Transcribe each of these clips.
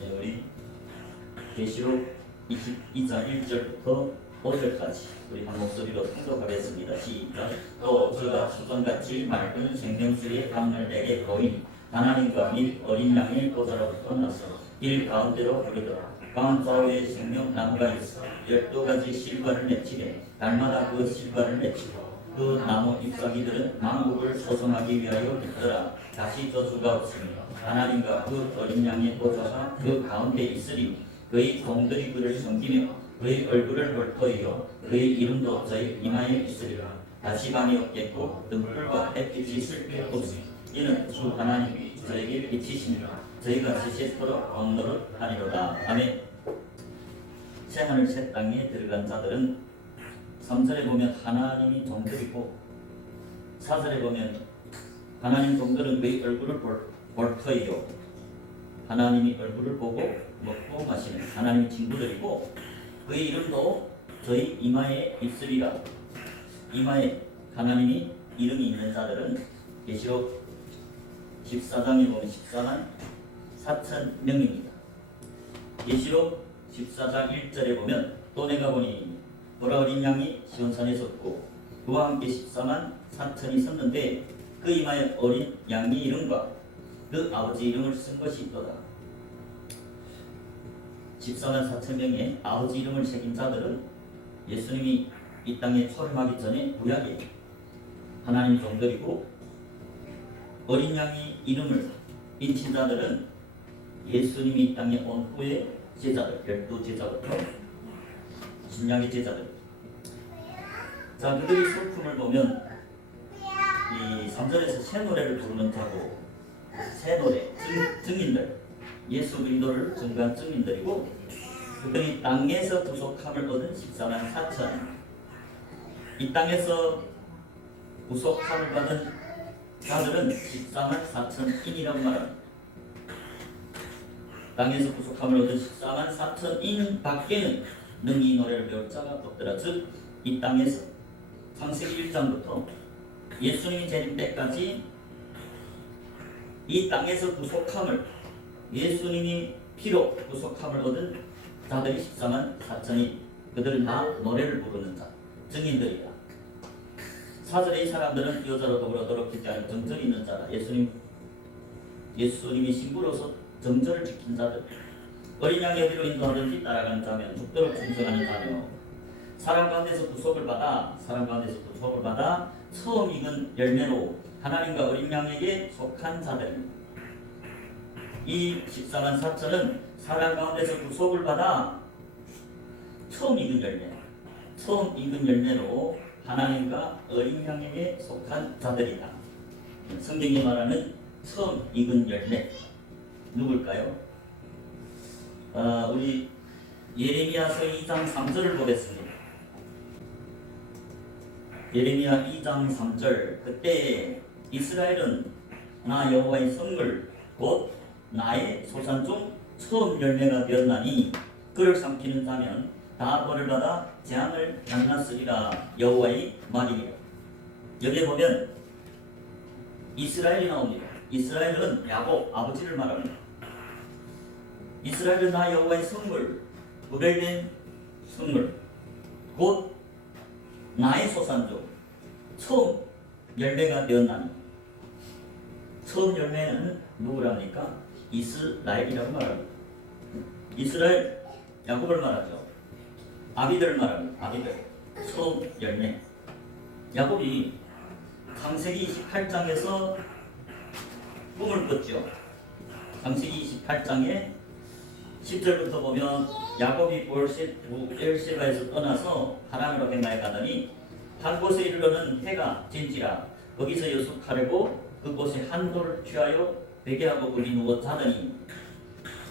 네, 우리 계시록 22장 1절부터 5절까지 우리 한 목소리로 통독하겠습니다. 시작. 또 그가 수정같이 맑은 생명수의 강을 내게 보이니 하나님과 및 어린 양의 보좌로부터 나서 길 가운데로 흐르더라. 강 좌우에 생명나무가 있어 12가지 실과를 맺히되 달마다 그 실과를 맺히고 그 나무 잎사귀들은 만국을 소성하기 위하여 있더라. 다시 저주가 없으며 하나님과 그 어린 양의 보좌가 그 가운데 있으리. 그의 종들이 그를 섬기며 그의 얼굴을 볼 터이요 그의 이름도 저희 이마에 있으리라. 다시 밤이 없겠고 등불과 햇빛이 있을 게 없으니 이는 주 하나님이 저에게 비치시니라. 저희가 세세토록 왕노릇 하리로다. 아멘. 새하늘 새 땅에 들어간 자들은 3절에 보면 하나님이 종들이고 4절에 보면 하나님 종들은 그의 얼굴을 볼 터이요 하나님이 얼굴을 보고 먹고 마시는 하나님의 친구들이고 그의 이름도 저희 이마에 있으리라. 이마에 하나님이 이름이 있는 자들은 계시록 14장에 보면 14만 4천 명입니다. 계시록 14장 1절에 보면 또 내가 보니 보라 어린 양이 시온산에 섰고 그와 함께 14만 4천이 섰는데 그 이마에 어린 양의 이름과 그 아버지 이름을 쓴 것이 있도다. 14만 4천 명의 아버지 이름을 새긴 자들은 예수님이 이 땅에 초림하기 전에 구약에 하나님 종들이고 어린 양의 이름을 인친 자들은 예수님이 이 땅에 온 후에 제자들, 12제자부터 신약의 제자들. 자, 그들의 성품을 보면 이 3절에서 새 노래를 부르는 자고 새 노래, 증인들, 예수 그리스도를 증거한 증인들이고 그들이 땅에서 구속함을 얻은 14만 4천. 이 땅에서 구속함을 받은 자들은 14만 4천인이라고 말합니다. 땅에서 구속함을 얻은 14만 4천인 밖에는 능히 노래를 배울 자가 없더라. 즉, 이 땅에서 창세기 1장부터 예수님이 재림 때까지 이 땅에서 구속함을 예수님이 피로 구속함을 얻은 자들이 14만 4천이 그들은 다 노래를 부르는 자, 증인들이다. 4절의 이 사람들은 여자로 더불어 더럽히지 않은 정절이 있는 자라. 예수님이 신부로서 정절을 지킨 자들. 어린 양이 어디로 인도하든지 따라가는 자며 죽도록 충성하는 자며 사람 가운데서 구속을 받아 처음 익은 열매로 하나님과 어린 양에게 속한 자들. 이 14만 4천은 사람 가운데서 구속을 받아 처음 익은 열매로 하나님과 어린 양에게 속한 자들이다. 성경이 말하는 처음 익은 열매 누굴까요? 우리 예레미야서 2장 3절을 보겠습니다. 예레미야 2장 3절. 그때 이스라엘은 나 여호와의 성물 곧 나의 소산 중 처음 열매가 되었나니 그를 삼키는 자면 다 벌을 받아 재앙을 만났으리라. 여호와의 말이니라. 여기에 보면 이스라엘이 나옵니다. 이스라엘은 야곱 아버지를 말합니다. 이스라엘은 나 여호와의 성물, 구별된 성물, 곧 나의 소산 중 처음 열매가 되었나니. 처음 열매는 누구랍니까? 이스라엘이라고 말합니다. 이스라엘, 야곱을 말하죠. 아비들 말합니다. 아비들, 처음 열매. 야곱이 창세기 28장에서 꿈을 꿨죠. 창세기 28장에 10절부터 보면 야곱이 베르세바에서 떠나서 하란으로 행하여 가더니 한 곳에 이르러는 해가 진지라. 거기서 여숙하려고 그곳에 한 돌을 취하여 베개하고 거기 누워 자더니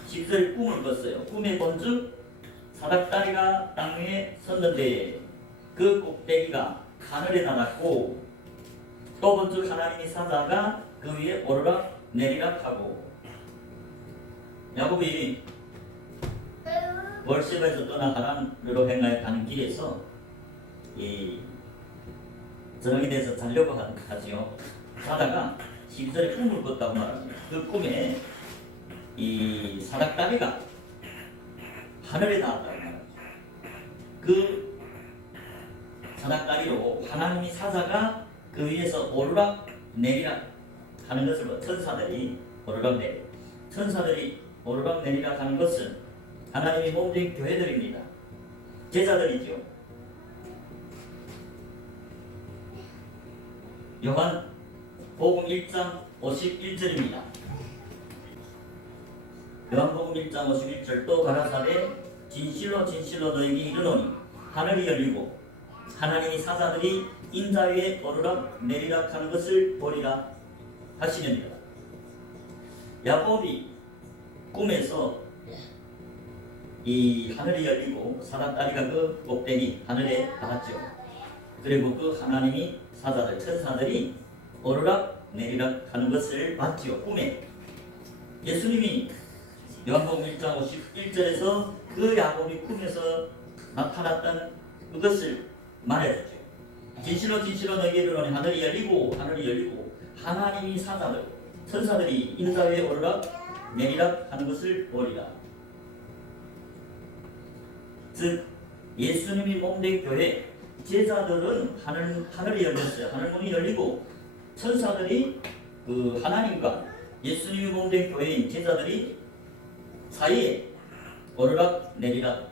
10절 꿈을 꿨어요. 꿈에 본즉 사닥다리가 땅 위에 섰는데 그 꼭대기가 하늘에 닿았고 또 본즉 하나님이 사자가 그 위에 오르락 내리락 하고. 야곱이 월세바에서 떠나 하란으로 행하여 가는 길에서 이 저녁에 대해서 자려고 하지요. 자다가 12절에 꿈을 꿨다고 말합니다. 그 꿈에 이 사닥다리가 하늘에 닿았다고 말합니다. 그 사닥다리로 하나님이 사자가 그 위에서 오르락 내리락 하는 것을 천사들이 오르락 내리락 하는 것은 하나님의 몸된 교회들입니다. 제자들이죠. 요한복음 1장 51절입니다. 요한복음 1장 51절 또 가라사대 진실로 진실로 너희에게 이르노니 하늘이 열리고 하나님의 사자들이 인자 위에 오르락 내리락 하는 것을 보리라 하시느니라. 야곱이 꿈에서 이 하늘이 열리고 사닥다리가 그 꼭대기 하늘에 닿았죠. 그리고 그 하나님이 사자들 천사들이 오르락 내리락 하는 것을 봤지요. 꿈에 예수님이 요한복음 1장 51절에서 그 야곱이 꿈에서 나타났던 그것을 말해줬죠. 진실로 진실로 너희에게 이르노니 하늘이 열리고 하나님이 사자들 천사들이 인자 위에 오르락 내리락 하는 것을 보리라. 즉 예수님이 몸된 교회 제자들은 하늘이 열렸어요. 하늘문이 열리고 천사들이 그 하나님과 예수님이 몸된 교회인 제자들이 사이에 오르락 내리락.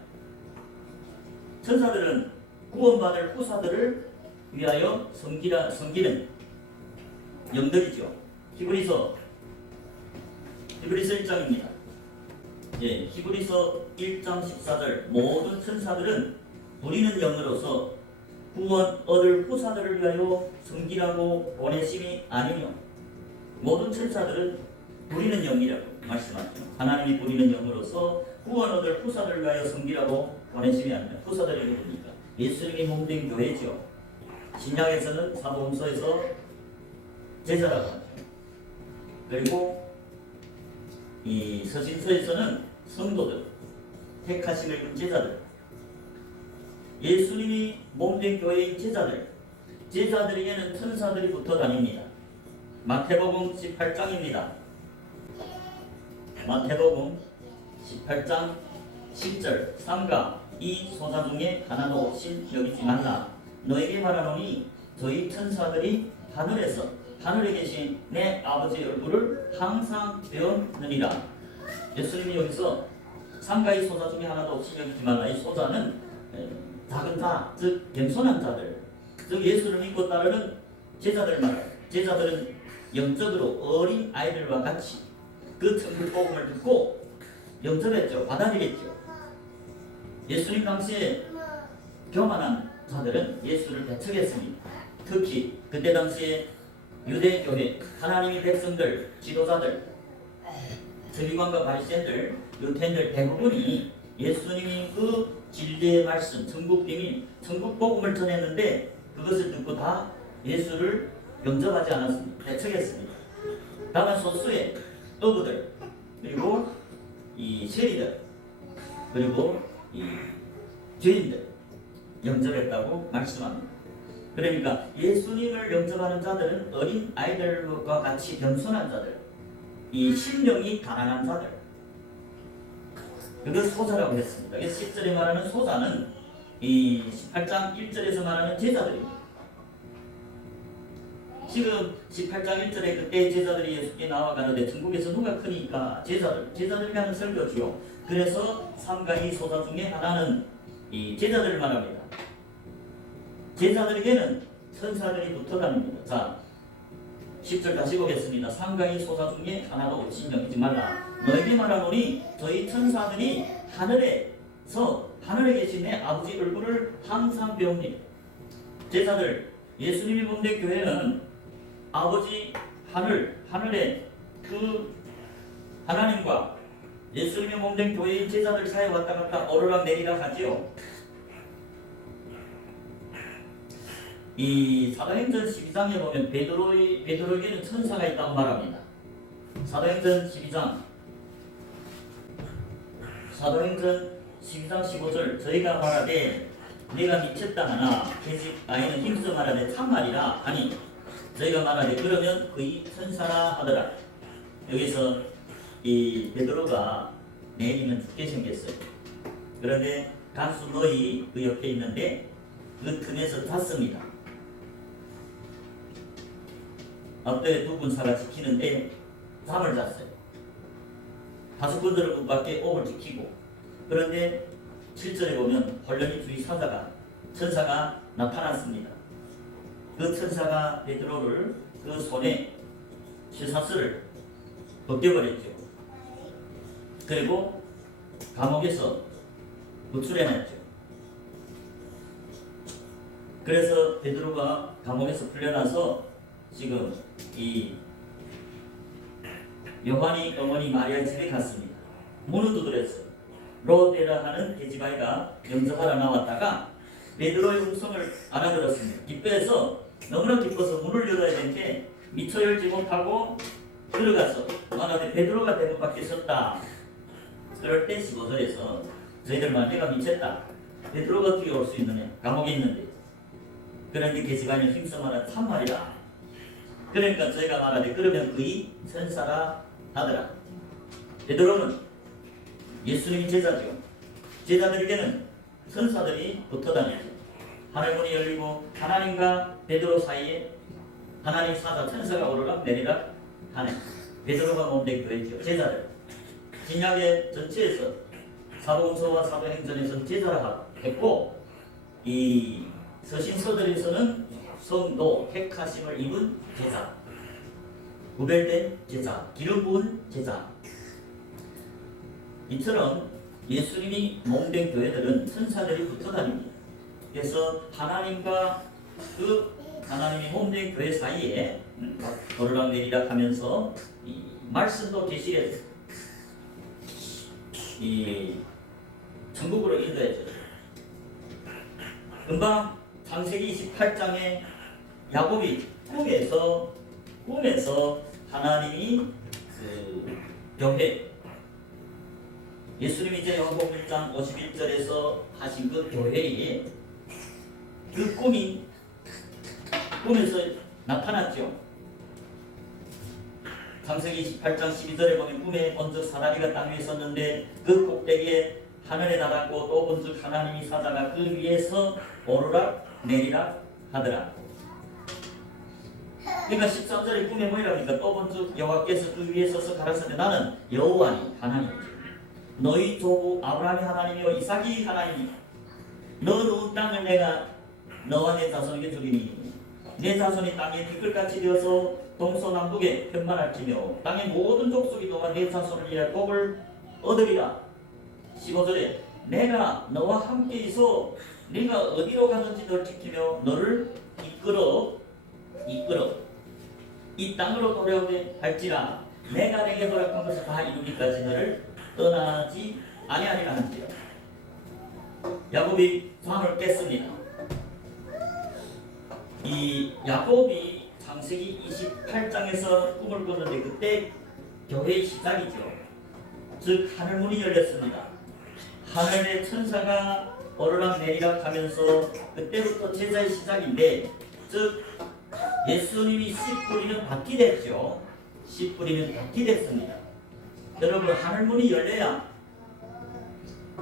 천사들은 구원받을 후사들을 위하여 섬기는 영들이죠. 히브리서 1장입니다. 예, 히브리서 1장 14절 모든 천사들은 부리는 영으로서 구원 얻을 후사들을 위하여 섬기라고 보내심이 아니며 모든 천사들은 부리는 영이라고 말씀하죠. 하나님이 부리는 영으로서 구원 얻을 후사들을 위하여 섬기라고 보내심이 아니며 후사들이 누굽니까? 예수님이 몸된 교회죠. 신약에서는 사도행서에서 제자라고 하죠. 그리고 이 서신서에서는 성도들, 택하심을 입은 제자들, 예수님이 몸된 교회인 제자들에게는 천사들이 붙어 다닙니다. 마태복음 18장입니다. 마태복음 18장 10절 삼가 이 소자 중에 하나도 없인 여기지 말라. 너에게 말하노니 저희 천사들이 하늘에 계신 내 아버지의 얼굴을 항상 배우느니라. 예수님이 여기서 삼가의 소자 중에 하나도 없이 여기지 말라. 이 소자는 작은 자, 즉 겸손한 자들, 즉 예수를 믿고 따르는 제자들 말이에요. 제자들은 영적으로 어린 아이들과 같이 그 천국 복음을 듣고 영접했죠. 받아들였죠. 예수님 당시에 교만한 자들은 예수를 배척했습니다. 특히 그때 당시에 유대교회 하나님의 백성들, 지도자들, 서기관과 바리새인들, 유태인들 대부분이 예수님이 그 진리의 말씀, 천국 비밀, 천국 복음을 전했는데 그것을 듣고 다 예수를 영접하지 않았습니다. 배척했습니다. 다만 소수의 어부들, 그리고 이 세리들, 그리고 이 죄인들 영접했다고 말씀합니다. 그러니까 예수님을 영접하는 자들은 어린 아이들과 같이 겸손한 자들, 이 심령이 가난한 자들, 그걸 소자라고 했습니다. 10절에 말하는 소자는 이 18장 1절에서 말하는 제자들입니다. 지금 18장 1절에 그때 제자들이 예수께 나와가는데 천국에서 누가 크니까 제자들 위한 설교지요. 그래서 삼가이 소자 중에 하나는 이 제자들을 말합니다. 제자들에게는 천사들이 붙어 다닙니다. 자, 10절 다시 보겠습니다. 삼가이 소자 중에 하나도 없인 여기지 말라. 너에게 말하노니 저희 천사들이 하늘에 계신 내 아버지 얼굴을 항상 배웁니다. 제자들, 예수님이 몸된 교회는 아버지 하늘에 그 하나님과 예수님이 몸된 교회인 제자들 사이에 왔다 갔다 오르락 내리락 하지요. 이 사도행전 12장에 보면 베드로에게는 천사가 있다고 말합니다. 사도행전 12장 15절 저희가 말하되 네가 미쳤다 하나 계집 아이는 힘써 말하되 참말이라 하니 저희가 말하되 그러면 그의 천사라 하더라. 여기서 이 베드로가 내리면 죽게 생겼어요. 그런데 간수 너희 그 옆에 있는데 그 틈에서 잤습니다. 앞에 두 군사가 지키는데 잠을 잤어요. 5군데밖에 옥을 지키고. 그런데 7절에 보면 혼련히 주의 천사가 나타났습니다. 그 천사가 베드로를 그 손에 쇠사슬을 벗겨버렸죠. 그리고 감옥에서 구출해냈죠. 그래서 베드로가 감옥에서 풀려나서 지금 이 요한이 어머니 마리아 집에 갔습니다. 문을 두드렸어요. 로데라 하는 계집아이가 영접하러 나왔다가 베드로의 음성을 알아들었습니다. 기뻐해서 너무나 기뻐서 문을 열어야 되는데 미처 열지 못하고 들어가서 만약에 베드로가 대문 밖에 섰다. 그럴 때 15절에서 저희들만 내가 미쳤다. 베드로가 어떻게 올 수 있느냐? 감옥에 있는데. 그런데 계집아이는 힘써마라 참말이라. 그러니까 저희가 말하되 그러면 그의 천사라 하더라. 베드로는 예수님이 제자죠. 제자들에게는 천사들이 붙어다니죠. 하늘문이 열리고 하나님과 베드로 사이에 하나님 사자 천사가 오르락 내리락 하네. 베드로가 몸된 교회죠. 제자들. 신약의 전체에서 사도행서와 사도행전에서는 제자라 했고 이 서신서들에서는 성도 택하심을 입은 제자, 구별된 제자, 기름 부은 제자. 이처럼 예수님이 몸된 교회들은 천사들이 붙어다닙니다. 그래서 하나님과 그 하나님이 몸된 교회 사이에 오르락 내리락 하면서 이 말씀도 계시해서 이 천국으로 인도해줘요. 금방 창세기 28장에 야곱이 꿈에서 하나님이 그 교회 예수님이 이제 요한복음 1장 51절에서 하신 그 교회에 그 꿈이 꿈에서 나타났죠. 창세기 28장 12절에 보면 꿈에 본즉 사다리가 땅 위에 섰는데 그 꼭대기에 하늘에 달았고 또 본즉 하나님이 사자가 그 위에서 오르락 내리락 하더라. 그러니까 13절에 꿈에 뭐이랍니까? 또 본즉 여호와께서 그 위에 서서 가라사대 나는 여호와니 하나님이지. 너희 조부 아브라함의 하나님이요 이삭이 하나님이니 너 누운 땅을 내가 너와 내 자손에게 주리니 내 자손이 땅에 티끌같이 되어서 동서남북에 편만할지며 땅의 모든 족속이 너와 내 자손을 위하여 복을 얻으리라. 15절에 내가 너와 함께 있어 네가 어디로 가든지 너를 지키며 너를 이끌어 이 땅으로 돌아오게 할지라. 내가 내게 허락한 것을 다 이루기까지 너를 떠나지 아니하리라 한지라. 야곱이 잠을 깼습니다. 이 야곱이 창세기 28장에서 꿈을 꿨는데 그때 교회의 시작이죠. 즉 하늘문이 열렸습니다. 하늘의 천사가 오르락 내리락 하면서 그때부터 제자의 시작인데 즉 예수님이 씨 뿌리는 밭이 됐죠. 씨 뿌리는 밭이 됐습니다. 여러분 하늘문이 열려야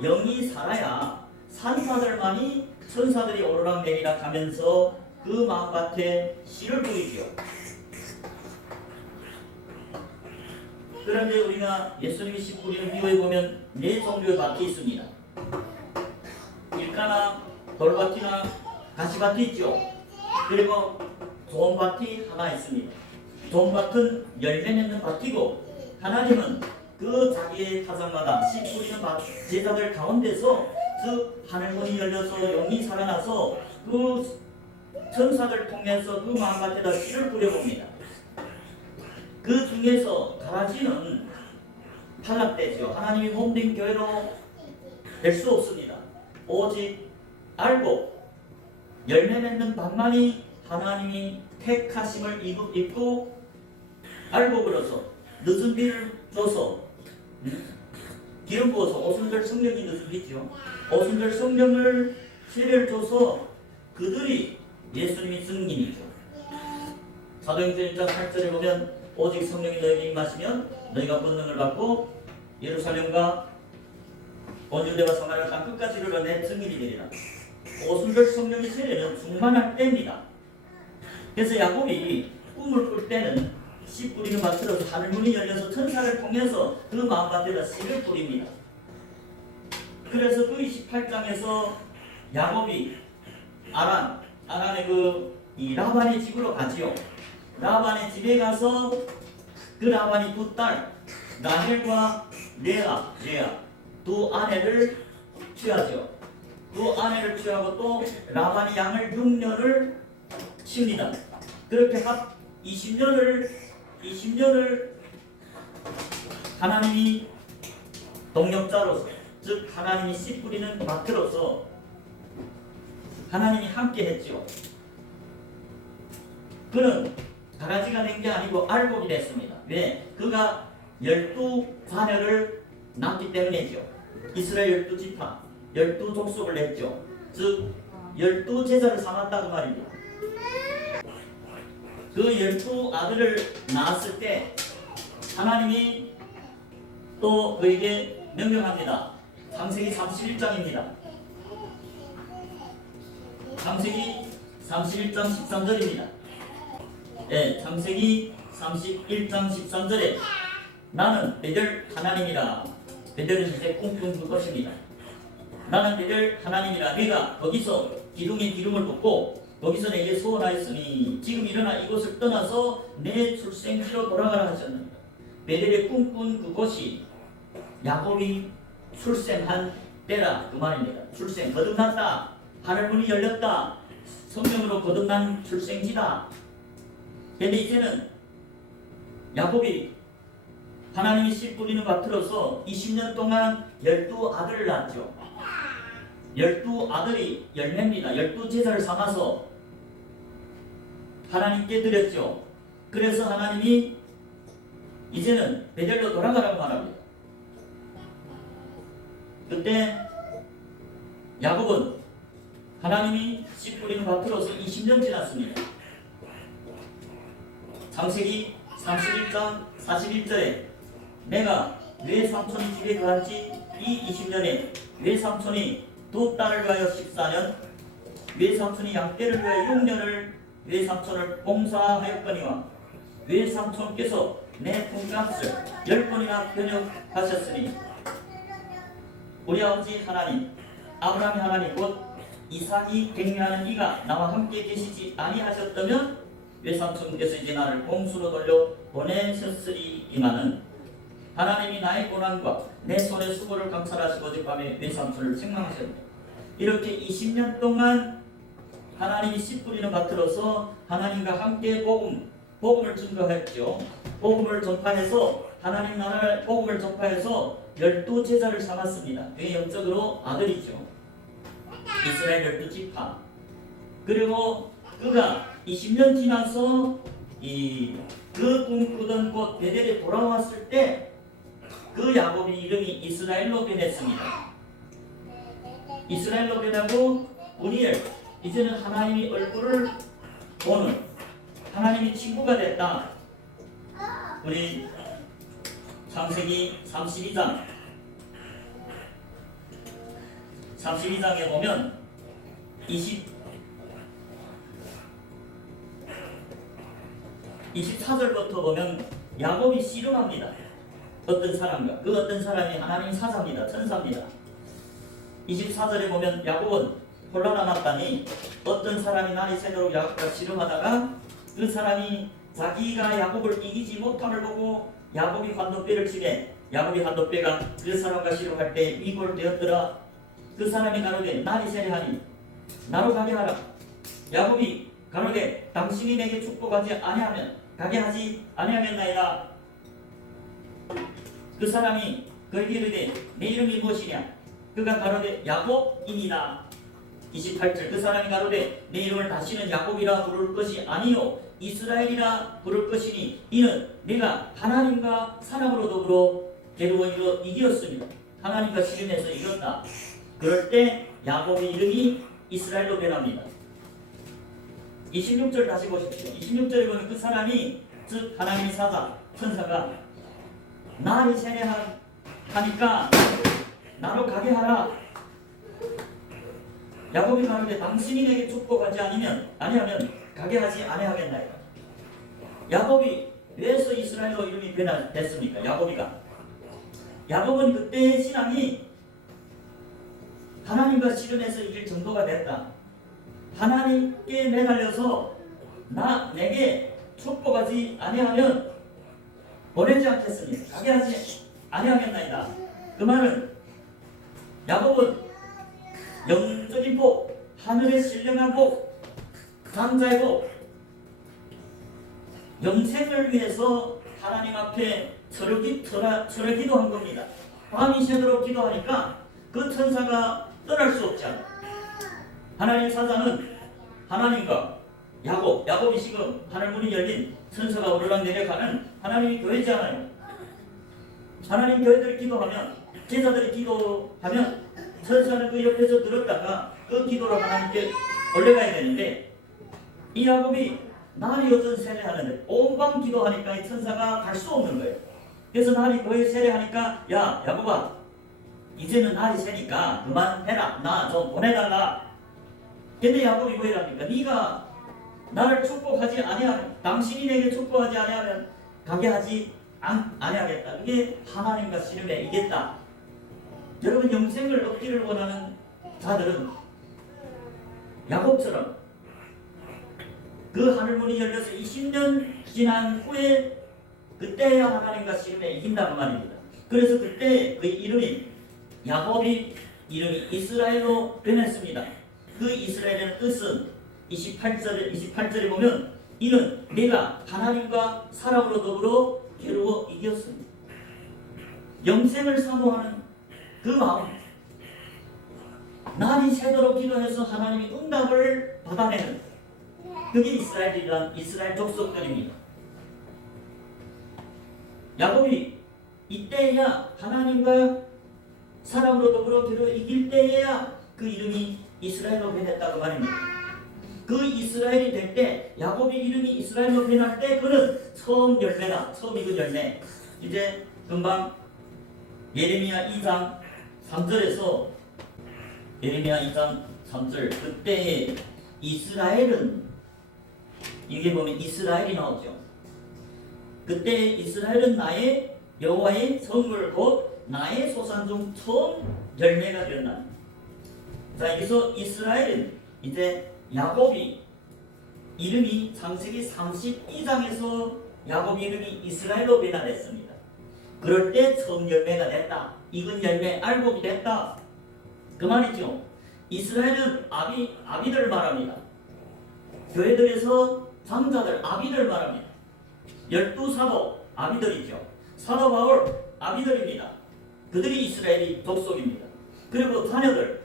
영이 살아야 산사들만이 천사들이 오르락 내리락 하면서 그 마음밭에 씨를 뿌리죠. 그런데 우리가 예수님이 씨 뿌리는 비유에 보면 4종류의 밭이 있습니다. 일가나 돌밭이나 가시밭이 있죠. 그리고 좋은 밭이 하나 있습니다. 좋은 밭은 열매 맺는 밭이고 하나님은 그 자기의 타작마다 씨 뿌리는 밭 제자들 가운데서 그 하늘문이 열려서 영이 살아나서 그 천사들 통해서 그 마음밭에다 씨를 뿌려봅니다. 그 중에서 가라지는 탈락되죠. 하나님이 몸된 교회로 될 수 없습니다. 오직 알고 열매 맺는 밭만이 하나님이 택하심을 입고 알고 그래서 늦은 비를 줘서 기름 부어서 오순절 성령이 늦은 비죠. 오순절 성령을 세례를 줘서 그들이 예수님이 증인이죠. 사도행전 1장 8절에 보면 오직 성령이 너에게 임하시면 너희가 권능을 받고 예루살렘과 온 유대와 사마리아 땅 끝까지 이르러 내 증인이 되리라. 오순절 성령의 세례는 충만할 때입니다. 그래서 야곱이 꿈을 꿀 때는 씨 뿌리는 밭으로서 하늘문이 열려서 천사를 통해서 그 마음밭에다 씨를 뿌립니다. 그래서 그 28장에서 야곱이 아란의 이 라반의 집으로 가지요. 라반의 집에 가서 그 라반이 두 딸 라헬과 레아 두 아내를 취하죠. 두 아내를 취하고 또 라반이 양을 6년을 칩니다. 그렇게 합 20년을 하나님이 동력자로서, 즉 하나님이 씨 뿌리는 밭으로서 하나님이 함께 했죠. 그는 가라지가 된 게 아니고 알곡이 됐습니다. 왜? 그가 12자녀를 낳기 때문이죠. 이스라엘 12지파 12족속을 냈죠. 즉 12제자를 삼았다고 말입니다. 그 12아들을 낳았을 때 하나님이 또 그에게 명령합니다. 창세기 31장입니다. 창세기 31장 13절입니다. 네, 창세기 31장 13절에 나는 베델 하나님이라. 베델은 이제 꿈꾼 그것입니다. 나는 베델 하나님이라. 네가 거기서 기둥에 기름을 붓고 거기서 내게 소원하였으니 지금 일어나 이곳을 떠나서 내 출생지로 돌아가라 하셨느니라. 베델의 꿈꾼 그곳이 야곱이 출생한 때라 그 말입니다. 출생 거듭났다. 하늘문이 열렸다. 성령으로 거듭난 출생지다. 그런데 이제는 야곱이 하나님이 씨 뿌리는 밭으로서 20년 동안 12아들을 낳았죠. 12아들이 열매입니다. 12제자를 삼아서 하나님께 드렸죠. 그래서 하나님이 이제는 베델로 돌아가라고 말합니다. 그때 야곱은 하나님이 씨 뿌리는 밭으로서 20년 지났습니다. 창세기 31장 41절에 내가 내 삼촌이 집에 거한지 이 20년에 내 삼촌이 두 딸을 위하여 14년, 내 삼촌이 양떼를 위하여 6년을 내 삼촌을 봉사하였거니와 내 삼촌께서 내 품값을 10번이나 변형하셨으니 우리 아버지 하나님, 아브라함의 하나님 곧 이삭이 갱매하는 이가 나와 함께 계시지 아니하셨다면 외삼촌께서 이제 나를 공수로 돌려 보내셨으리이마는 하나님이 나의 고난과 내 손의 수고를 감찰하시고 어젯밤에 외삼촌을 책망하셨다. 이렇게 20년 동안 하나님이 씨 뿌리는 밭으로서 하나님과 함께 복음을 증거했죠. 복음을 전파해서 하나님 나라의 복음을 전파해서 12제자를 삼았습니다. 그게 영적으로 아들이죠. 이스라엘 12지파. 그리고 그가 20년 지나서 그 꿈꾸던 곳 베델에 돌아왔을 때 그 야곱의 이름이 이스라엘로 변했습니다. 이스라엘로 변하고 우니엘, 이제는 하나님이 얼굴을 보는 하나님이 친구가 됐다. 우리 창세기 32장에 보면 24절부터 보면 야곱이 씨름합니다. 어떤 사람과 그 어떤 사람이 하나님 사자입니다. 천사입니다. 24절에 보면 야곱은 혼란을 났다니 어떤 사람이 날이 새도록 야곱과 씨름하다가 그 사람이 자기가 야곱을 이기지 못함을 보고 야곱이 환도뼈를 치매 야곱이 환도뼈가 그 사람과 씨름할 때 위골되었더라. 그 사람이 가로되 날이 세례하니 나로 가게 하라. 야곱이 가로되 당신이 내게 축복하지 아니하면 가게 하지 아니하겠나이다. 그 사람이 그에게 이르되 내 이름이 무엇이냐. 그가 가로되 야곱이니라. 28절 그 사람이 가로되 내 이름을 다시는 야곱이라 부를 것이 아니요 이스라엘이라 부를 것이니 이는 내가 하나님과 사람으로 더불어 게르원이로 이겼습니다. 하나님과 씨름해서 이겼다. 그럴 때 야곱의 이름이 이스라엘로 변합니다. 26절 다시 보십시오. 26절에 보면 그 사람이 즉 하나님의 사자 천사가 날이 세례하니까 나로 가게 하라. 야곱이 가는데 당신이 내게 축복하지 아니하면 가게 하지 아니하겠나이다. 야곱이 왜서 이스라엘로 이름이 변화됐습니까? 야곱은 그때의 신앙이 하나님과 씨름해서 이길 정도가 됐다. 하나님께 매달려서 내게 축복하지 아니하면 보내지 않겠습니다. 가게 하지 아니하겠나이다. 그 말은 야곱은 영적인 복, 하늘의 신령한 복, 장자의 복, 영생을 위해서 하나님 앞에 철을 기도한 겁니다. 밤이 새도록 기도하니까 그 천사가 떠날 수 없지 않아. 하나님 사자는 하나님과 야곱이 지금 하늘문이 열린 천사가 오르락 내려가는 하나님이 교회지 않아요. 하나님 교회들이 기도하면, 제자들이 기도하면 천사는 그 옆에서 들었다가 그 기도를 하나님께 올려가야 되는데, 이 야곱이 날이 어떤 세례하는데 온밤 기도하니까 이 천사가 갈 수 없는 거예요. 그래서 날이 교회 세례하니까 야 야곱아, 이제는 날이 새니까 그만해라, 나 좀 보내달라. 근데 야곱이 뭐 이랍니까? 네가 나를 축복하지 아니하면, 당신이 내게 축복하지 아니하면 가게 하지 아니하겠다. 이게 하나님과 씨름에 이겼다. 여러분, 영생을 얻기를 원하는 자들은 야곱처럼 그 하늘문이 열려서 20년 지난 후에 그때야 하나님과 씨름에 이긴다는 말입니다. 그래서 그때 그 이름이 야곱이 이름이 이스라엘로 변했습니다. 그 이스라엘의 뜻은 28절에 보면 이는 내가 하나님과 사람으로 더불어 겨루어 이겼습니다. 영생을 사모하는 그 마음, 날이 새도록 기도해서 하나님이 응답을 받아내는, 그게 이스라엘 족속들입니다. 야곱이 이때야 하나님과 사람으로 더불어 겨루어 이길 때에야 그 이름이 이스라엘로 변했다고 말입니다. 그 이스라엘이 될 때, 야곱의 이름이 이스라엘로 변할 때 그는 처음 열매다. 처음 익은 열매. 이제 금방 예레미야 2장 3절에서 예레미야 2장 3절, 그때의 이스라엘은, 이게 보면 이스라엘이 나오죠. 그때 이스라엘은 나의 여호와의 성물 곧 나의 소산 중 처음 열매가 되었나. 자, 여기서 이스라엘은 이제 야곱이 이름이 창세기 32장에서 야곱 이름이 이스라엘로 변화됐습니다. 그럴 때 처음 열매가 됐다. 익은 열매, 알곡이 됐다. 그 말이죠. 이스라엘은 아비들 말합니다. 교회들에서 장자들, 아비들 말합니다. 12사도 아비들이죠. 사도 바울 아비들입니다. 그들이 이스라엘의 족속입니다. 그리고 자녀들,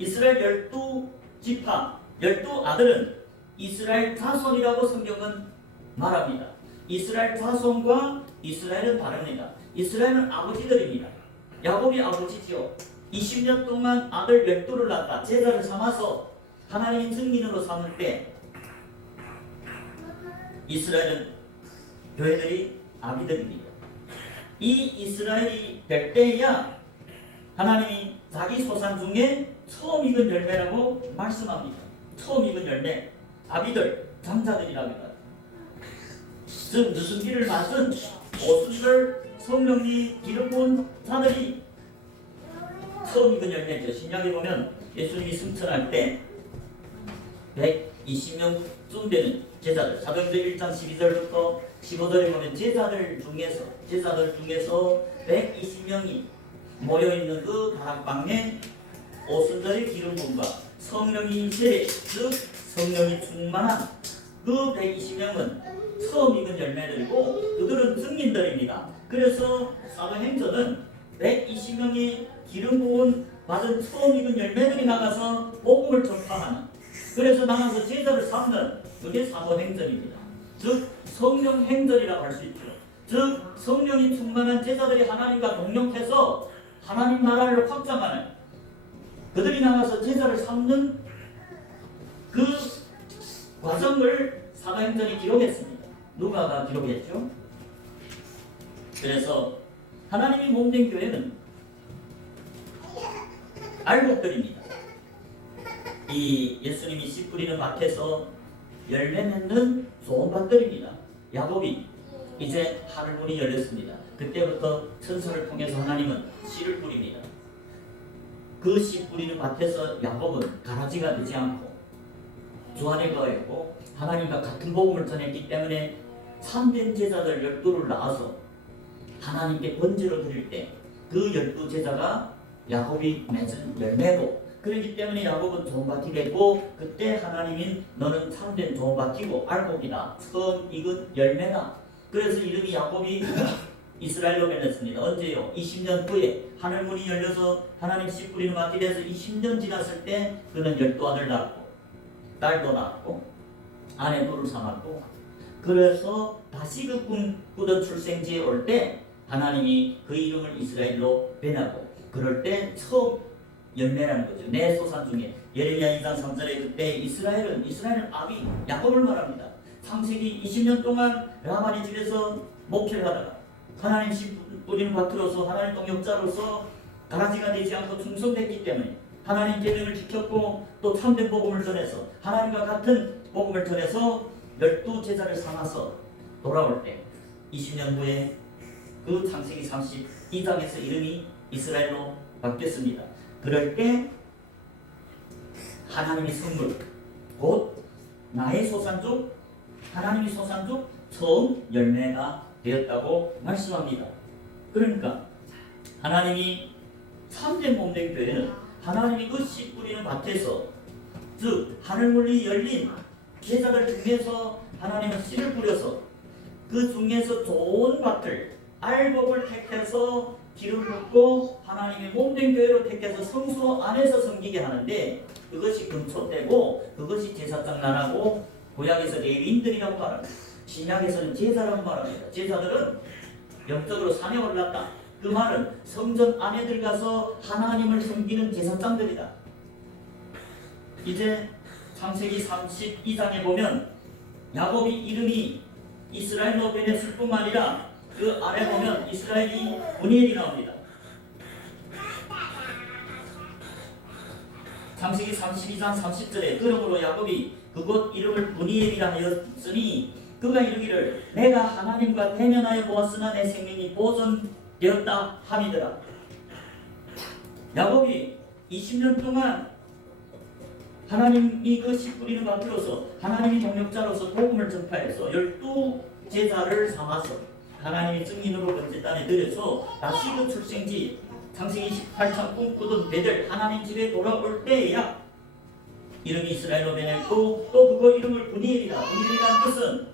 이스라엘 12지파, 12아들은 이스라엘 자손이라고 성경은 말합니다. 이스라엘 자손과 이스라엘은 다릅니다. 이스라엘은 아버지들입니다. 야곱이 아버지지요. 20년 동안 아들 12를 낳았다. 제자를 삼아서 하나님의 증인으로 삼을 때 이스라엘은 교회들이 아비들입니다. 이 이스라엘이 될 때야 하나님이 자기 소산 중에 처음 익은 열매라고 말씀합니다. 처음 익은 열매, 아비들, 장자들이랍니다. 즉 누수기를 맞은 오순절 성령이 기름 부은 자들이 처음 익은 열매죠. 신약에 보면 예수님이 승천할 때 120명쯤 되는 제자들, 사도행전 1장 12절부터 15절에 보면 제자들 중에서 120명이 모여있는 그 다락방에 오순절의 기름 부음과 성령이 세례, 즉 성령이 충만한 그 120명은 처음 익은 열매들이고 그들은 증인들입니다. 그래서 사도행전은 120명이 기름 부음 받은 처음 익은 열매들이 나가서 복음을 전파하는, 그래서 나가서 제자를 삼는, 그게 사도행전입니다. 즉 성령 행전이라고 할 수 있죠. 즉 성령이 충만한 제자들이 하나님과 동력해서 하나님 나라를 확장하는, 그들이 나가서 제자를 삼는 그 과정을 사도행전이 기록했습니다. 누가가 기록했죠. 그래서 하나님이 몸된 교회는 알곡들입니다. 이 예수님이 씨 뿌리는 밭에서 열매 맺는 좋은 밭들입니다. 야곱이 이제 하늘 문이 열렸습니다. 그때부터 천사를 통해서 하나님은 씨를 뿌립니다. 그 씨 뿌리는 밭에서 야곱은 가라지가 되지 않고 주 안에 거했고 하나님과 같은 복음을 전했기 때문에 참된 제자들 12를 낳아서 하나님께 번제로 드릴 때 그 12제자가 야곱이 맺은 열매고, 그렇기 때문에 야곱은 좋은 밭이 됐고, 그때 하나님이 너는 참된 좋은 밭이고 알곡이다, 처음 익은 열매다. 그래서 이름이 야곱이 이스라엘로 변했습니다. 언제요? 20년 후에 하늘문이 열려서 하나님 씨 뿌리는 밭이 돼서 20년 지났을 때 그는 12아들 낳았고 딸도 낳았고 아내 둘을 삼았고, 그래서 다시 그 꿈꾸던 출생지에 올 때 하나님이 그 이름을 이스라엘로 변하고, 그럴 때 처음 열매라는 거죠. 내 소산 중에 예레미야 2장 3절에 그때 이스라엘은 아비 야곱을 말합니다. 창세기 20년 동안 라반의 집에서 목회를 하다가 하나님 씨 뿌리는 밭으로서 하나님 동역자로서 가라지가 되지 않고 충성됐기 때문에 하나님 계명을 지켰고 또 참된 복음을 전해서 하나님과 같은 복음을 전해서 12제자를 삼아서 돌아올 때 20년 후에 그 창세기 32장에서 이름이 이스라엘로 바뀌었습니다. 그럴 때 하나님의 선물, 곧 나의 소산족, 하나님의 소산족 처음 열매가 되었다고 말씀합니다. 그러니까 하나님이 참된 몸된 교회는 하나님이 그 씨 뿌리는 밭에서, 즉 하늘문이 열린 제자들 중에서 하나님은 씨를 뿌려서 그 중에서 좋은 밭을 알곡을 택해서 기름 붓고 하나님의 몸된 교회로 택해서 성소 안에서 섬기게 하는데, 그것이 금초대고 그것이 제사장 나라고 구약에서 레위인들이라고 말합니다. 신약에서는 제사라고 말합니다. 제사들은 영적으로 산에 올랐다. 그 말은 성전 안에 들어가서 하나님을 섬기는 제사장들이다. 이제 창세기 32장에 보면 야곱이 이름이 이스라엘로 변했을 뿐만 아니라 그 아래 보면 이스라엘이 분이엘이 나옵니다. 창세기 32장 30절에 그러므로 야곱이 그곳 이름을 분이엘이라 하였으니 그가 이르기를 내가 하나님과 대면하여 보았으나 내 생명이 보존되었다 함이더라. 야곱이 20년 동안 하나님이 그 씨 뿌리는 밭으로서 하나님이 동역자로서 복음을 전파해서 12제자를 삼아서 하나님의 증인으로 번제 땅에 들여서 다시 그 출생지 창세기 28장 꿈꾸던 배들 하나님 집에 돌아올 때야 이름이 이스라엘로 변했고, 또 그거 이름을 분이엘이라. 분이엘이라는 뜻은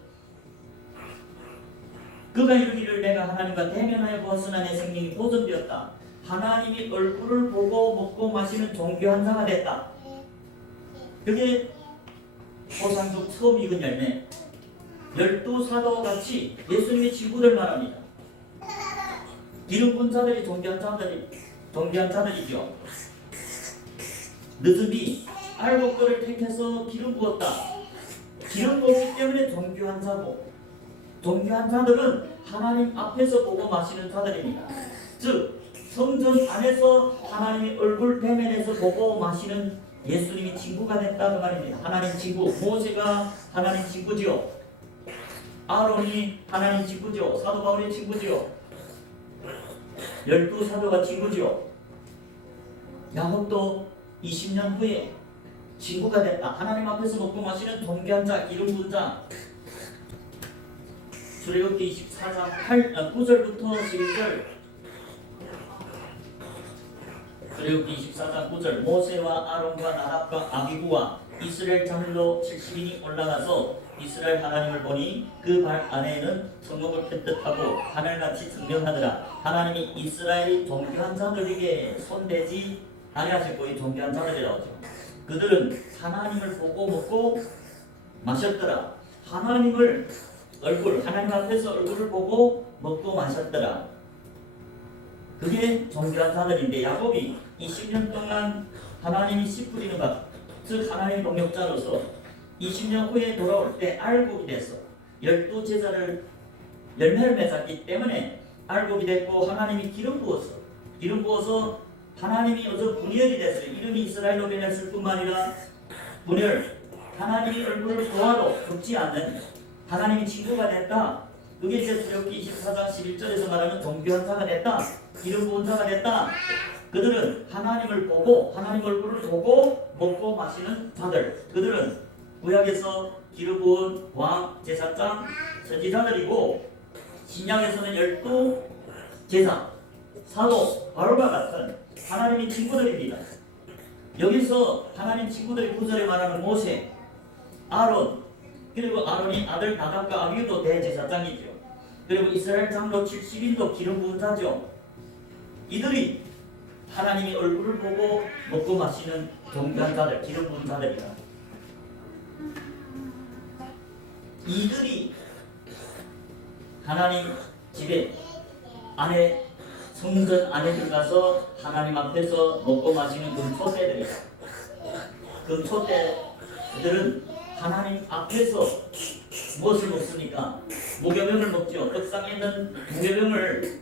그가 이르기를 내가 하나님과 대면하여 보았으나 내 생명이 보존되었다. 하나님이 얼굴을 보고 먹고 마시는 종교한 자가 됐다. 그게 소산족 처음 익은 열매. 12사도와 같이 예수님의 친구들 말합니다. 기름 분 자들이 존귀한 자들이죠. 느즈비 알곡들을 택해서 기름 부었다. 기름 부었기 때문에 존귀한 자고, 존귀한 자들은 하나님 앞에서 보고 마시는 자들입니다. 즉 성전 안에서 하나님의 얼굴 대면에서 보고 마시는 예수님이 친구가 됐다 그 말입니다. 하나님 친구. 모세가 하나님 친구지요. 아론이 하나님 친구지요. 사도 바울의 친구지요. 12사도가 친구지요. 야곱도 20년 후에 친구가 됐다. 하나님 앞에서 먹고 마시는 존귀한 자, 기름 부은 자. 출애굽기 24장 9절부터 11절. 출애굽기 24장 9절. 모세와 아론과 나답과 아비후와 이스라엘 자들로 70인이 올라가서 이스라엘 하나님을 보니 그 발 안에는 성목을 펴뜻하고 하늘같이 증명하더라. 하나님이 이스라엘이 존귀한 자들에게 손대지 아니하셨고, 이 존귀한 자들이라고 하죠. 그들은 하나님을 보고 먹고 마셨더라. 하나님을 하나님 앞에서 얼굴을 보고 먹고 마셨더라. 그게 존귀한 자들인데, 야곱이 20년 동안 하나님이 씨 뿌리는 것, 즉 하나님의 동역자로서 20년 후에 돌아올 때 알곡이 돼서 12제자를 열매를 맺었기 때문에 알곡이 됐고, 하나님이 기름 부어서 하나님이 어서 분열이 됐어요. 이름이 이스라엘로 변했을 뿐만 아니라 분열, 하나님이 얼굴을 보아도 덮지 않는 하나님이 친구가 됐다. 그게 이제 출애굽기 24장 11절에서 말하는 종교한 자가 됐다. 기름 부은 자가 됐다. 그들은 하나님을 보고 하나님 얼굴을 보고 먹고 마시는 자들. 그들은 구약에서 기름 부은 왕, 제사장, 선지자들이고 신약에서는 12 제사, 사도, 바울과 같은 하나님의 친구들입니다. 여기서 하나님 친구들이 구절에 말하는 모세, 아론, 그리고 아론이 아들 나답과 아비후도 대제사장이죠. 그리고 이스라엘 장로 70인도 기름 부은 자죠. 이들이 하나님의 얼굴을 보고 먹고 마시는 종교한 자들, 기름 부은 자들이다. 이들이 하나님 집에 안에 성전 안에 들어가서 하나님 앞에서 먹고 마시는 금초대들이다. 금초대들은 하나님 앞에서 무엇을 먹습니까? 무교병을 먹죠. 떡상에 있는 무교병을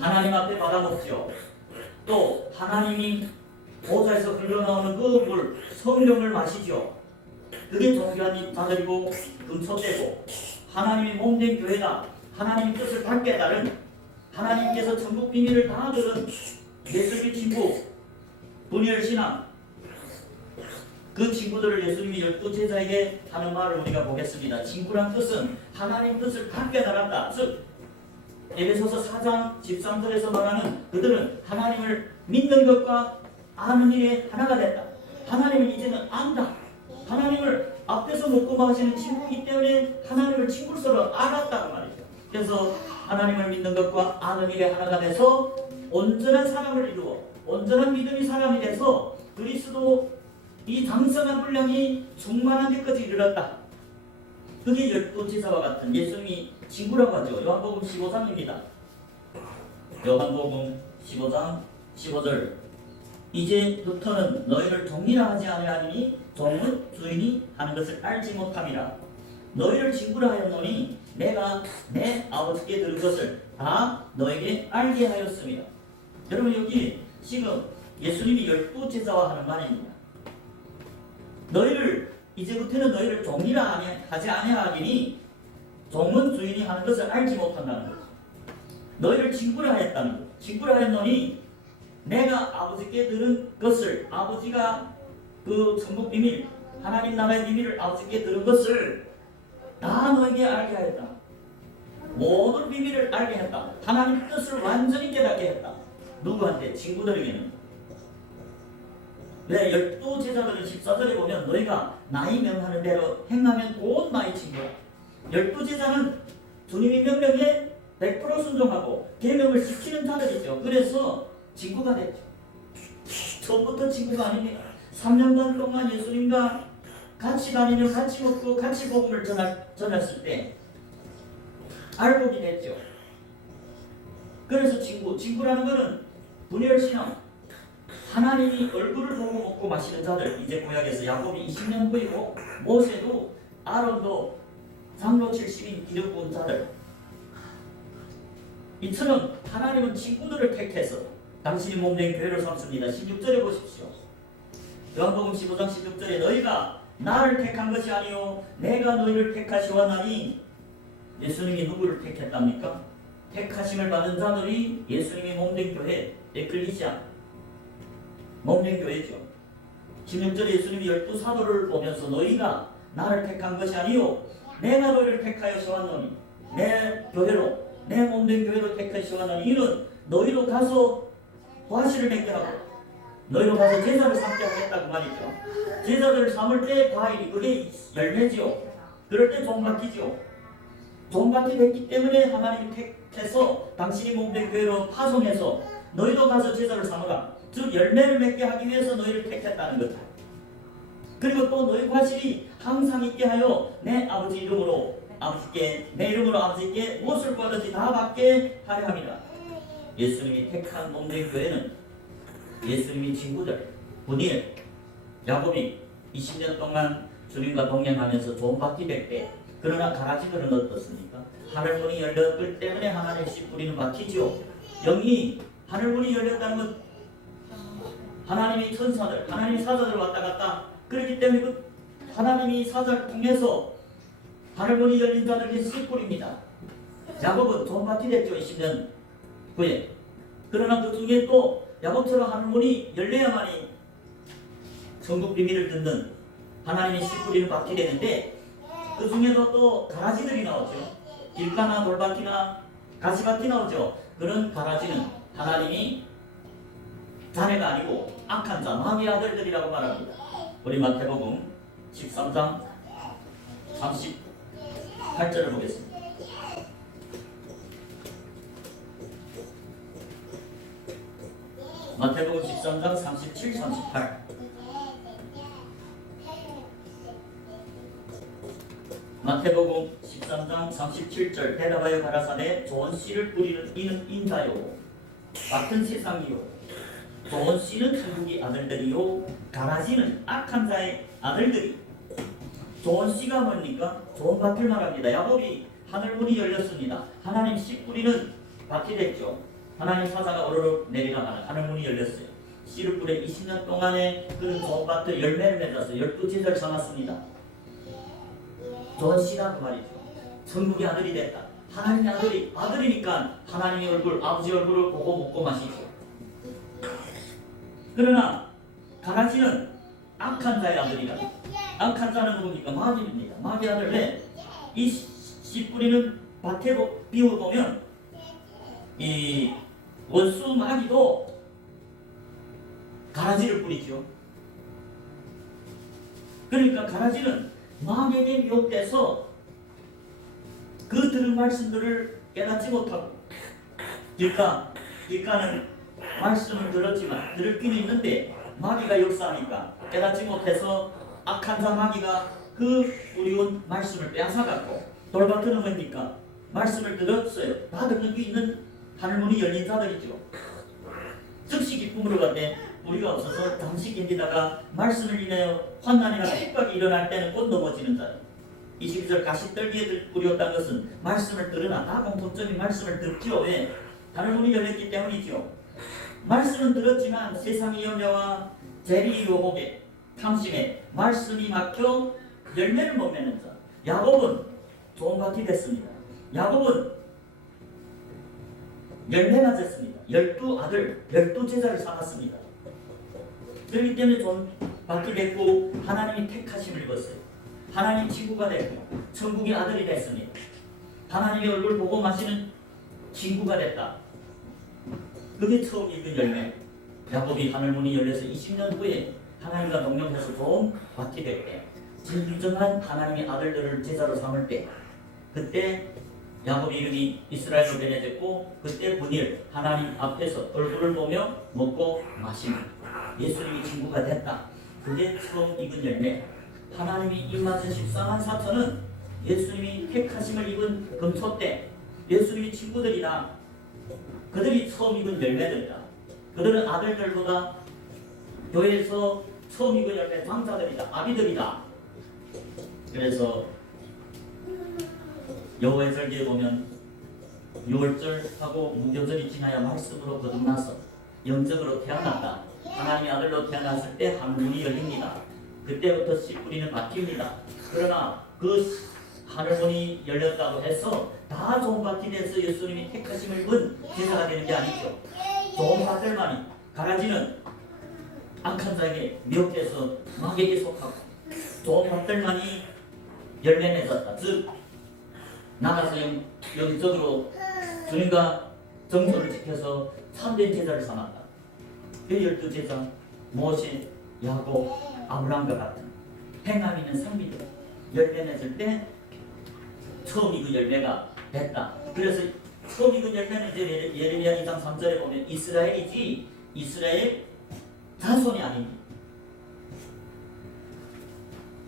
하나님 앞에 받아 먹죠. 또 하나님이 보좌에서 흘러나오는 그 물, 성령을 마시죠. 그게 종교한 자들이고 금초대고 하나님이 몸된 교회다. 하나님의 뜻을 받게 따른 하나님께서 천국 비밀을 다 들은 예수님의 친구 분열신앙, 그 친구들을 예수님이 12제자에게 하는 말을 우리가 보겠습니다. 친구란 뜻은 하나님 뜻을 다 깨달았다. 즉 에베소서 4장 13절에서 말하는 그들은 하나님을 믿는 것과 아는 일에 하나가 됐다. 하나님을 이제는 안다. 하나님을 앞에서 먹고 마시는 친구이기 때문에 하나님을 친구로서 알았다는 말이죠. 그래서 하나님을 믿는 것과 아는 일에 하나가 돼서 온전한 사람을 이루어 온전한 믿음의 사람이 돼서 그리스도 이 장성한 분량이 충만한 데까지 이르렀다. 그게 12제자와 같은 예수님이 친구라고 하죠. 요한복음 15장입니다. 요한복음 15장 15절 이제부터는 너희를 종이라 하지 아니하니 종은 주인이 하는 것을 알지 못함이라. 너희를 친구라 하였노니 내가 내 아버지께 들은 것을 다 너에게 알게 하였습니다. 여러분 여기 지금 예수님이 12제자와 하는 말입니다. 너희를 이제부터는 너희를 종이라 하지 아니하리니 종은 주인이 하는 것을 알지 못한다는 거죠. 너희를 친구라 하였다는 거죠. 친구라 하였노니 내가 아버지께 들은 것을 아버지가 그 천국 비밀 하나님 나라의 비밀을 아버지께 들은 것을 다 너에게 알게 하였다. 모든 비밀을 알게 했다. 하나님 뜻을 완전히 깨닫게 했다. 누구한테? 친구들에게는. 왜 12제자들은 14절에 보면 너희가 나의 명하는 대로 행하면 곧 나의 친구야. 12제자는 주님의 명령에 100% 순종하고 계명을 지키는 자들이죠. 그래서 친구가 됐죠. 처음부터 친구가 아닙니다. 3년 반 동안 예수님과 같이 다니며 같이 먹고 같이 복음을 전했을 때 알복이 됐죠. 그래서 친구라는 것은 분열신앙, 하나님이 얼굴을 보고 먹고 마시는 자들. 이제 구약에서 야곱이 20년 후이고 모세도 아론도 장로 70인 기름 부은 자들. 이처럼 하나님은 친구들을 택해서 당신이 몸된 교회를 삼습니다. 16절에 보십시오. 요한복음 15장 16절에 너희가 나를 택한 것이 아니요 내가 너희를 택하시오나니. 예수님이 누구를 택했답니까? 택하심을 받은 자들이 예수님이 몸된 교회, 에클리시아, 몸된 교회죠. 16절에 예수님이 12사도를 보면서 너희가 나를 택한 것이 아니요 내가 너희를 택하여 세웠노니 내 교회로 내 몸된 교회로 택하여 세웠노니 이는 너희로 가서 과실을 맺게 하고 너희로 가서 제자를 삼게 하겠다고 말이죠. 제자들을 삼을 때 과일이 그게 열매지요. 그럴 때 종받기지요. 종받게 됐기 때문에 하나님이 택해서 당신이 몸된 교회로 파송해서 너희도 가서 제자를 삼으라. 즉 열매를 맺게 하기 위해서 너희를 택했다는 거죠. 그리고 또 너희 과실이 항상 있게 하여 내 아버지 이름으로 아버지께 내 이름으로 아버지께 무엇을 구하든지 다 받게 하려 함이라. 예수님이 택한 몸된 교회는 예수님의 친구들 분일 야곱이 20년 동안 주님과 동행하면서 종받기 100배. 그러나 가라지들은 어떻습니까? 하늘문이 열렸기 때문에 하나님씩 뿌리는 바퀴죠. 영이 하늘문이 열렸다는 것 하나님이 천사들, 하나님이 사자들 왔다 갔다. 그렇기 때문에 그 하나님이 사자를 통해서 하늘문이 열린 자들에게 씨 뿌립니다. 야곱은 존바티 됐죠. 20년 후에. 그러나 그 중에 또 야곱처럼 하늘문이 열려야만이 천국 비밀을 듣는 하나님의 씨 뿌리는 밭이 되는데, 그 중에도 또 가라지들이 나오죠. 길가나 돌밭이나 가시밭이 나오죠. 그런 가라지는 하나님이 자네가 아니고 악한 자, 마귀의 아들들이라고 말합니다. 우리 마태복음 13장 38절을 보겠습니다. 마태복음 13장 37, 38. 마태복음 13장 37절. 대답하여 가라사대 좋은 씨를 뿌리는 이는 인자요 같은 세상이요 좋은 씨는 천국의 아들들이요 가라지는 악한 자의 아들들이. 좋은 씨가 뭡니까? 좋은 밭을 말합니다. 야곱이 하늘문이 열렸습니다. 하나님 씨 뿌리는 밭이 됐죠. 하나님 사자가 오르르 내리나가는 하늘문이 열렸어요. 씨를 뿌려 20년 동안에 그는 좋은 밭을 열매를 맺어서 12제자를 삼았습니다. 좋은 씨라고 말이죠. 천국의 아들이 됐다. 하나님의 아들이니까 하나님의 얼굴, 아버지 얼굴을 보고 먹고 마시죠. 그러나 가라지는 악한 자의 아들이다. 악한 자는 누굽니까? 마귀입니다. 마귀 아들. 왜? 이 씨 뿌리는 밭에 비워보면 이 원수 마귀도 가라지를 뿌리죠. 그러니까 가라지는 마귀에게 미혹돼서 그 들은 말씀들을 깨닫지 못하고, 길가는 말씀을 들었지만 들을 귀는 있는데 마귀가 역사하니까 깨닫지 못해서 악한 자 마귀가 그 우리온 말씀을 빼앗아갔고, 돌밭은 뭡니까? 말씀을 들었어요. 다 듣는 귀 있는 하늘문이 열린 자들이죠. 즉시 기쁨으로 갔네. 우리가 없어서 잠시 견디다가 말씀을 인하여 환난이나 핍박이 일어날 때는 곧 넘어지는 자들. 22절 가시떨기에 뿌렸다는 것은 말씀을 들으나 다 공통점이 말씀을 듣지요. 왜? 하늘문이 열렸기 때문이죠. 말씀은 들었지만 세상의 염려와 재리 유혹에 탐심에 말씀이 막혀 열매를 못 맺는 자. 야곱은 좋은 밭이 됐습니다. 야곱은 열매 맞았습니다. 12아들, 12제자를 삼았습니다. 그렇기 때문에 좋은 밭이 됐고 하나님이 택하심을 입었어요. 하나님 친구가 됐고 천국의 아들이 됐습니다. 하나님의 얼굴 보고 마시는 친구가 됐다. 그게 처음 읽은 열매. 야곱이 하늘문이 열려서 20년 후에 하나님과 동역해서 좋은 밭이 될 때, 진정한 하나님의 아들들을 제자로 삼을 때, 그때 야곱 이름이 이스라엘로 변해졌고, 그때 분일 하나님 앞에서 얼굴을 보며 먹고 마시는 예수님이 친구가 됐다. 그게 처음 익은 열매. 하나님이 입맞은 14만 4천은 예수님이 택하심을 입은 금초 때 예수님이 친구들이다. 그들이 처음 익은 열매들이다. 그들은 아들들보다 교회에서 처음 익은 열매 장자들이다. 아비들이다. 그래서 여호와의 절기에 보면 6월절하고 무교절이 지나야 말씀으로 거듭나서 영적으로 태어났다. 하나님의 아들로 태어났을 때 하늘문이 열립니다. 그때부터 씨 뿌리는 밭입니다. 그러나 그 하늘문이 열렸다고 해서 다 좋은 밭이 돼서 예수님이 택하심을 입은 제사가 되는 게 아니죠. 좋은 밭들만이, 가라지는 악한 자에게 미혹돼서 마귀에게 속하고, 좋은 밭들만이 열매 맺었다. 즉 나가서 영적으로 주님과 정조를 지켜서 참된 제자를 삼았다. 그 12제자 모세, 야곱, 아브라함과 같은 행함 있는 선비들 열매 맺을 때 처음 익은 열매가 됐다. 그래서 처음 익은 열매는 이제 예레미야 2장 3절에 보면 이스라엘이지 이스라엘 자손이 아닙니다.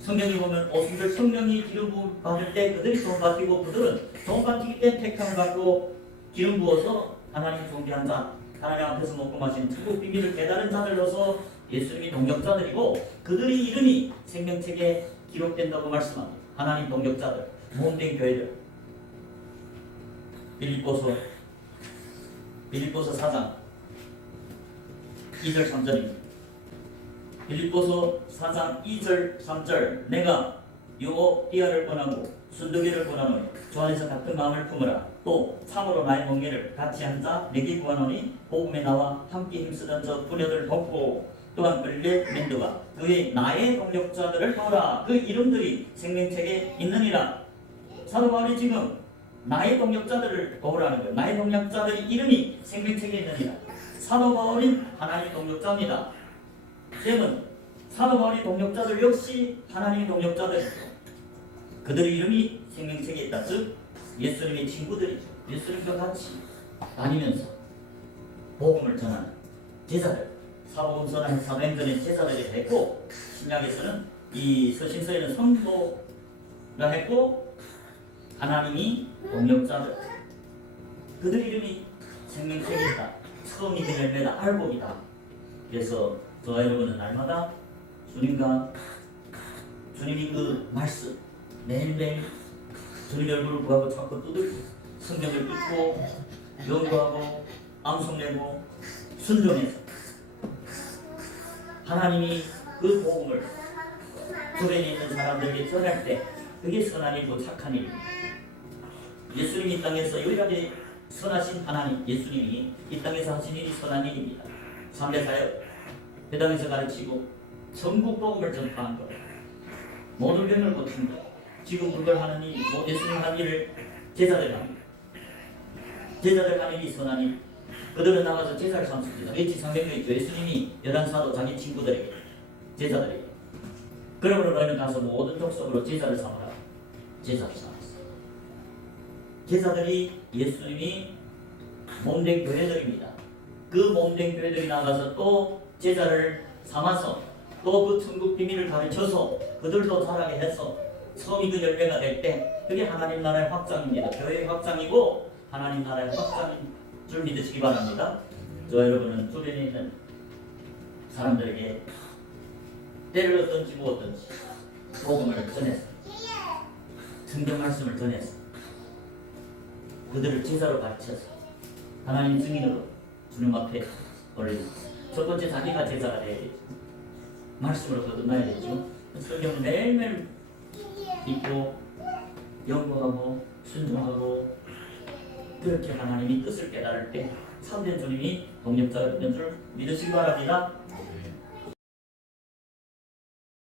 성경에 보면 오순절 성령이 기름 부음 받을 때 그들이 좋은 밭이고, 그들은 좋은 밭이기 때문에 택함을 받고 기름 부어서 하나님 존귀한 자, 하나님 앞에서 먹고 마시는 천국 비밀을 깨달은 자들로서 예수님이 동역자들이고, 그들의 이름이 생명책에 기록된다고 말씀합니다. 하나님 동역자들, 모험된 교회들. 빌립보서 4장 2절 3절입니다. 빌립보서 4장 2절 3절 내가 유오디아를 권하고 순두기를 권하노니 주 안에서 같은 마음을 품으라. 또 참으로 나의 멍에를 같이 한자 내게 구하노니 복음에 나와 함께 힘쓰던 저 부녀들 돕고 또한 끌레 멘드와 그의 나의 동력자들을 도우라. 그 이름들이 생명책에 있느니라. 사도 바울이 지금 나의 동력자들을 도우라는 거예요. 나의 동력자들의 이름이 생명책에 있느니라. 사도 바울이 하나님의 동력자입니다. 쌤은 사도 바울의 동력자들 역시 하나님의 동력자들이고 그들의 이름이 생명책에 있다. 즉 예수님의 친구들이죠. 예수님과 같이 다니면서 복음을 전하는 제자들, 사복음서나 사도행전의 제자들이 했고 신약에서는 이 서신서에는 성도가 했고 하나님이 동력자들 그들 이름이 생명책에 있다. 처음이 그 열매다. 알복이다. 그래서 저와 여러분은 날마다 주님과 주님이 그 말씀 매일매일 주님의 얼굴을 구하고 자꾸 두들고 성경을 읽고 연구하고 암송내고 순종해서 하나님이 그 복음을 주변에 있는 사람들에게 전할 때 그게 선한 일이고 착한 일입니다. 예수님이 이 땅에서 유일하게 선하신 하나님 예수님이 이 땅에서 하신 일이 선한 일입니다. 3대 사역 회당에서 가르치고 전국 복음을 전파한 것 모든 병을 고친 것 지금 그걸 하는 일이 예수님 하는 일을 제자들 합니다. 제자들 하는 일이 선한 일 그들은 나가서 제자를 삼습니다. 웨치 상명에 있죠. 예수님이 11사도 자기 친구들에게 제자들에게 그러므로 너희는 가서 모든 족속으로 제자를 삼으라. 제자를 삼았어. 제자들이 예수님이 몸된 교회들입니다. 그 몸된 교회들이 나가서 또 제자를 삼아서 또 그 천국 비밀을 가르쳐서 그들도 자라게 해서 처음이 그 열매가 될 때 그게 하나님 나라의 확장입니다. 교회의 확장이고 하나님 나라의 확장인 줄 믿으시기 바랍니다. 저 여러분은 주변에 있는 사람들에게 때를 얻든지 무엇든지 복음을 전해서 성경 말씀을 전해서 그들을 제자로 가르쳐서 하나님 증인으로 주님 앞에 올리고 첫 번째 자기가 제자가 되어야겠죠. 말씀으로 거듭나야 되죠. 성경을 매일매일 읽고 연구하고 순종하고 그렇게 하나님이 뜻을 깨달을 때 참된 주님이 동력자가 되는 줄 믿으시기 바랍니다.